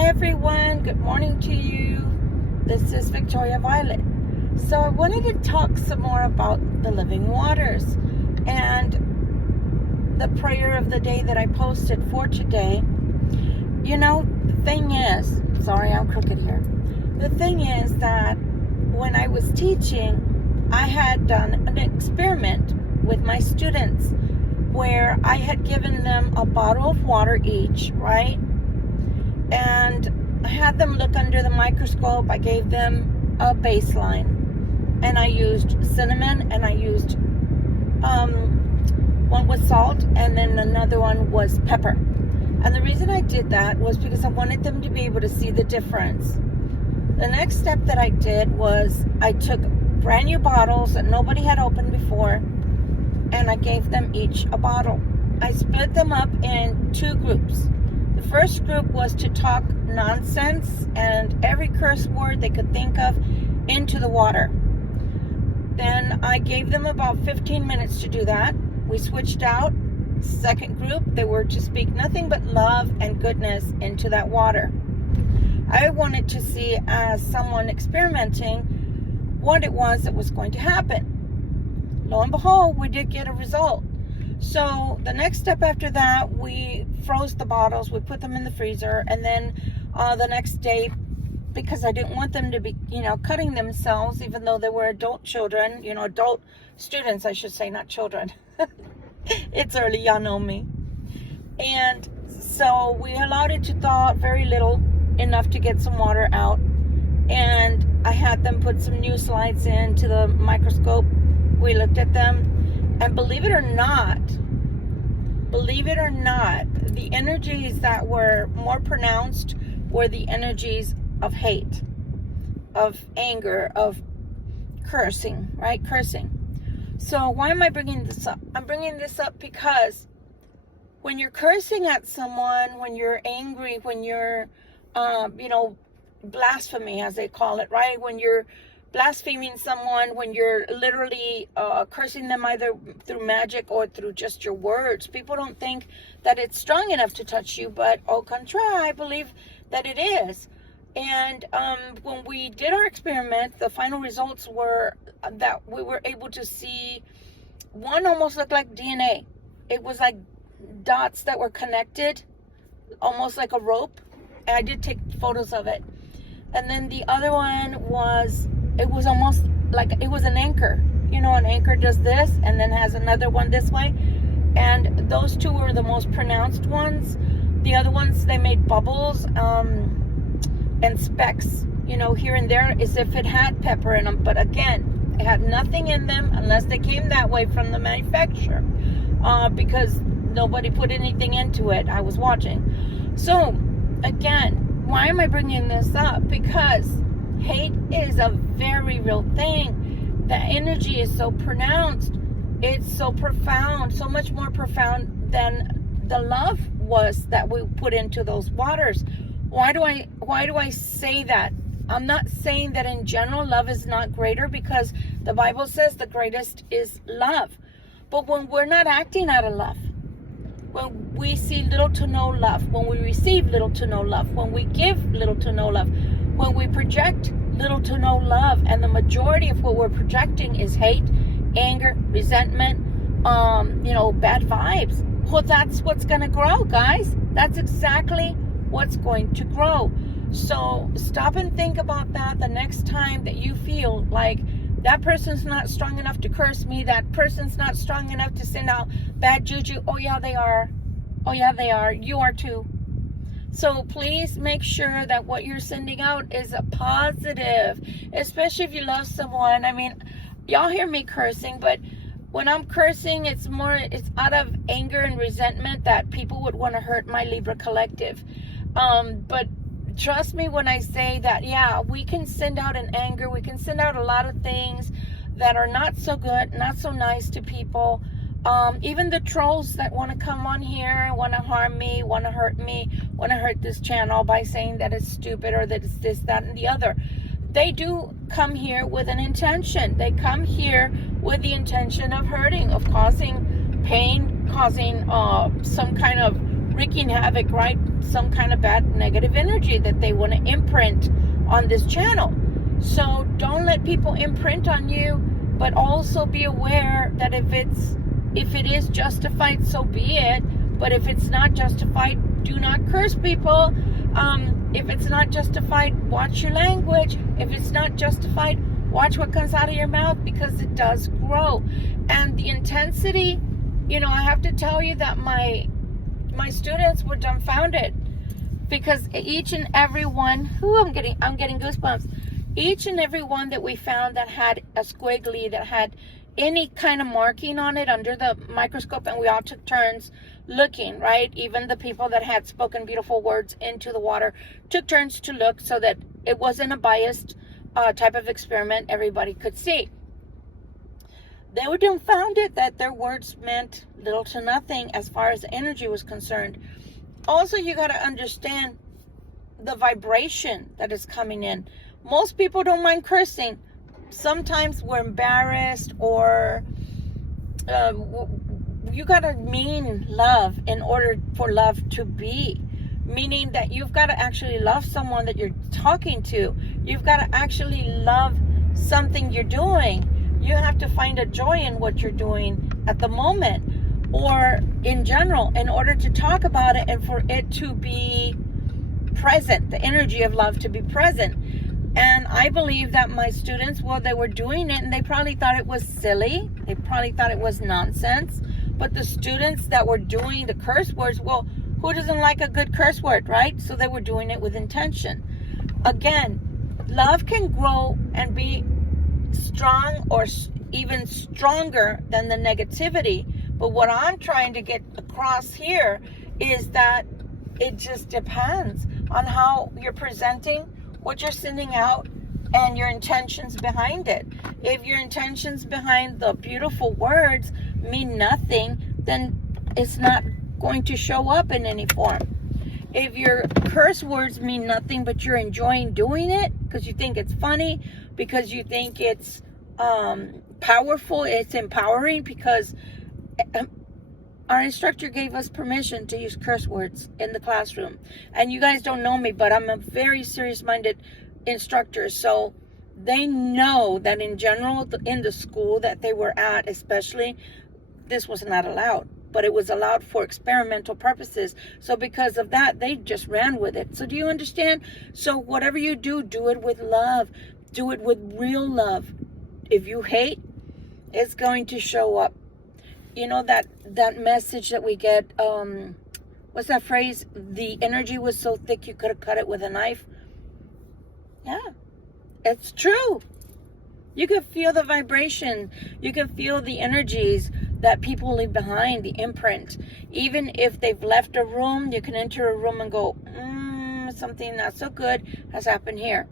Hi everyone, good morning to you. This is Victoria Violet. So I wanted to talk some more about the living waters and the prayer of the day that I posted for today. You know, the thing is, sorry I'm crooked here. The thing is that when I was teaching, I had done an experiment with my students where I had given them a bottle of water each, right? And I had them look under the microscope. I gave them a baseline, and I used cinnamon, and I used one was salt, and then another one was pepper. And the reason I did that was because I wanted them to be able to see the difference. The next step that I did was I took brand new bottles that nobody had opened before, and I gave them each a bottle. I split them up in two groups. The first group was to talk nonsense and every curse word they could think of into the water. Then I gave them about 15 minutes to do that. We switched out. Second group, they were to speak nothing but love and goodness into that water. I wanted to see, as someone experimenting, what it was that was going to happen. Lo and behold, we did get a result. So the next step after that, we froze the bottles, we put them in the freezer, and then the next day, because I didn't want them to be, cutting themselves, even though they were adult children, adult students, I should say, not children. It's early, y'all know me. And so we allowed it to thaw very little, enough to get some water out. And I had them put some new slides into the microscope. We looked at them. And believe it or not, the energies that were more pronounced were the energies of hate, of anger, of cursing, right? Cursing. So why am I bringing this up? I'm bringing this up because when you're cursing at someone, when you're angry, when you're, blasphemy, as they call it, right? When you're blaspheming someone, when you're literally cursing them either through magic or through just your words, people don't think that it's strong enough to touch you, but au contraire, I believe that it is. And when we did our experiment, the final results were that we were able to see one almost looked like DNA. It was like dots that were connected, almost like a rope. And I did take photos of it. And then the other one was, it was almost like it was an anchor. An anchor does this and then has another one this way. And those two were the most pronounced ones. The other ones, they made bubbles and specks, here and there, as if it had pepper in them. But again, it had nothing in them unless they came that way from the manufacturer, because nobody put anything into it. I was watching. So again, why am I bringing this up? Because hate is a very real thing. The energy is so pronounced. It's so profound, so much more profound than the love was that we put into those waters. Why do I say that? I'm not saying that in general love is not greater, because the Bible says the greatest is love. But when we're not acting out of love, when we see little to no love, when we receive little to no love, when we give little to no love, when we project little to no love, and the majority of what we're projecting is hate, anger, resentment, bad vibes, well, that's what's going to grow, guys. That's exactly what's going to grow. So stop and think about that the next time that you feel like that person's not strong enough to curse me, that person's not strong enough to send out bad juju. Oh yeah, they are. Oh yeah, they are. You are too. So please make sure that what you're sending out is a positive, especially if you love someone. I mean, y'all hear me cursing, but when I'm cursing, it's out of anger and resentment that people would want to hurt my Libra collective. But trust me when I say that, yeah, we can send out an anger. We can send out a lot of things that are not so good, not so nice to people. Even the trolls that want to come on here, want to harm me, want to hurt this channel by saying that it's stupid or that it's this, that, and the other. They do come here with an intention. They come here with the intention of hurting, of causing pain, causing some kind of wreaking havoc, right? Some kind of bad negative energy that they want to imprint on this channel. So don't let people imprint on you, but also be aware that if it is justified, so be it. But if it's not justified, do not curse people. If it's not justified, watch your language. If it's not justified, watch what comes out of your mouth, because it does grow. And the intensity, I have to tell you that my students were dumbfounded, because each and every one, I'm getting goosebumps. Each and every one that we found that had a squiggly, that had any kind of marking on it under the microscope, and we all took turns looking, right? Even the people that had spoken beautiful words into the water took turns to look, so that it wasn't a biased type of experiment. Everybody could see. They were dumbfounded that their words meant little to nothing as far as energy was concerned. Also, you got to understand the vibration that is coming in. Most people don't mind cursing. Sometimes we're embarrassed, or you got to mean love in order for love to be. Meaning that you've got to actually love someone that you're talking to. You've got to actually love something you're doing. You have to find a joy in what you're doing at the moment, or in general, in order to talk about it and for it to be present, the energy of love to be present. And I believe that my students, well, they were doing it and they probably thought it was silly. They probably thought it was nonsense. But the students that were doing the curse words, well, who doesn't like a good curse word, right? So they were doing it with intention. Again, love can grow and be strong, or even stronger than the negativity. But what I'm trying to get across here is that it just depends on how you're presenting, what you're sending out, and your intentions behind it. If your intentions behind the beautiful words mean nothing, then it's not going to show up in any form. If your curse words mean nothing, but you're enjoying doing it because you think it's funny, because you think it's powerful, it's empowering, because our instructor gave us permission to use curse words in the classroom. And you guys don't know me, but I'm a very serious-minded instructor. So they know that in general, in the school that they were at especially, this was not allowed. But it was allowed for experimental purposes. So because of that, they just ran with it. So do you understand? So whatever you do, do it with love. Do it with real love. If you hate, it's going to show up. You know that message that we get, what's that phrase? The energy was so thick you could have cut it with a knife. Yeah, it's true. You can feel the vibration. You can feel the energies that people leave behind, the imprint. Even if they've left a room, you can enter a room and go, something not so good has happened here.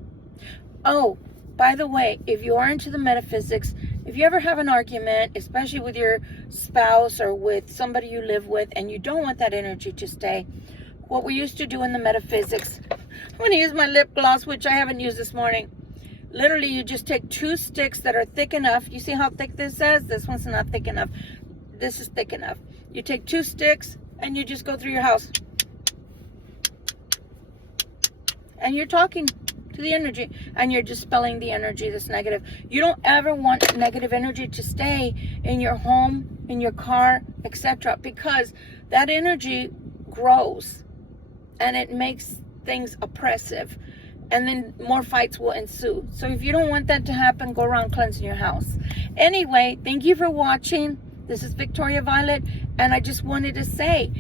Oh, by the way, if you are into the metaphysics, if you ever have an argument, especially with your spouse or with somebody you live with, and you don't want that energy to stay, what we used to do in the metaphysics, I'm going to use my lip gloss, which I haven't used this morning. Literally, you just take 2 sticks that are thick enough. You see how thick this is? This one's not thick enough. This is thick enough. You take 2 sticks and you just go through your house. And you're talking to the energy, and you're dispelling the energy that's negative. You don't ever want negative energy to stay in your home, in your car, etc., because that energy grows and it makes things oppressive, and then more fights will ensue. So if you don't want that to happen, go around cleansing your house. Anyway, thank you for watching. This is Victoria Violet, and I just wanted to say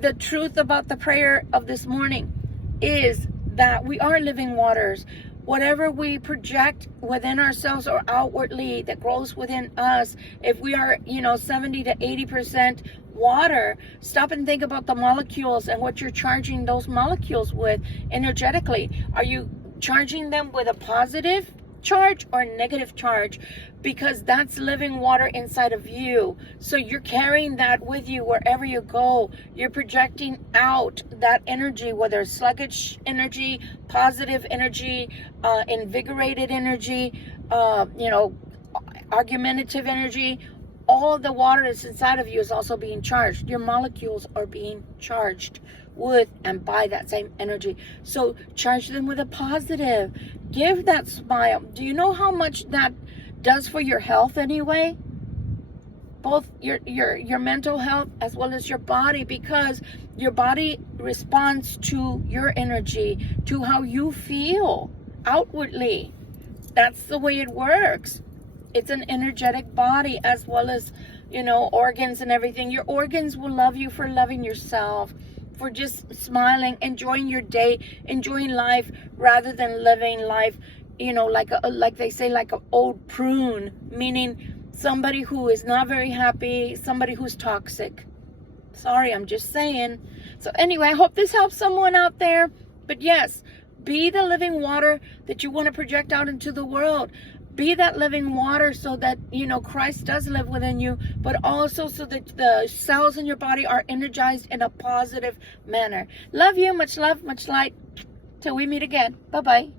the truth about the prayer of this morning is that we are living waters. Whatever we project within ourselves or outwardly that grows within us, if we are, 70 to 80% water, stop and think about the molecules and what you're charging those molecules with energetically. Are you charging them with a positive charge or negative charge? Because that's living water inside of you. So you're carrying that with you wherever you go. You're projecting out that energy, whether it's sluggish energy, positive energy, invigorated energy, argumentative energy, all the water that's inside of you is also being charged. Your molecules are being charged with and by that same energy. So charge them with a positive. Give that smile. Do you know how much that does for your health anyway? Both your mental health as well as your body, because your body responds to your energy, to how you feel outwardly. That's the way it works. It's an energetic body, as well as, organs and everything. Your organs will love you for loving yourself, for just smiling, enjoying your day, enjoying life, rather than living life, like they say, like an old prune, meaning somebody who is not very happy, somebody who's toxic. Sorry, I'm just saying. So anyway, I hope this helps someone out there. But yes, be the living water that you want to project out into the world. Be that living water so that, Christ does live within you, but also so that the cells in your body are energized in a positive manner. Love you. Much love, much light. Till we meet again. Bye-bye.